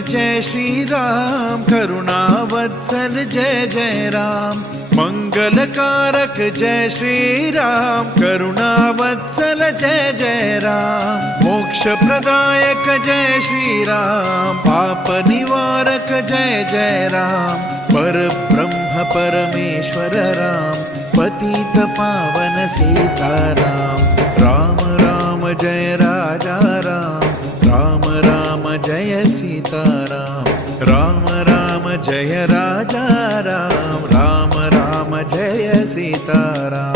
जय श्री राम, करुणावत्सल जय जय राम। मंगलकारक जय श्री राम, करुणावत्सल जय जय राम। मोक्षप्रदायक जय श्री राम, पाप निवारक जय जय राम। परब्रह्म परमेश्वर राम, पतित पावन सीताराम। राम राम जय राजा राम, राम राम जय सीताराम। राम राम जय राजा राम, राम राम जय सीताराम।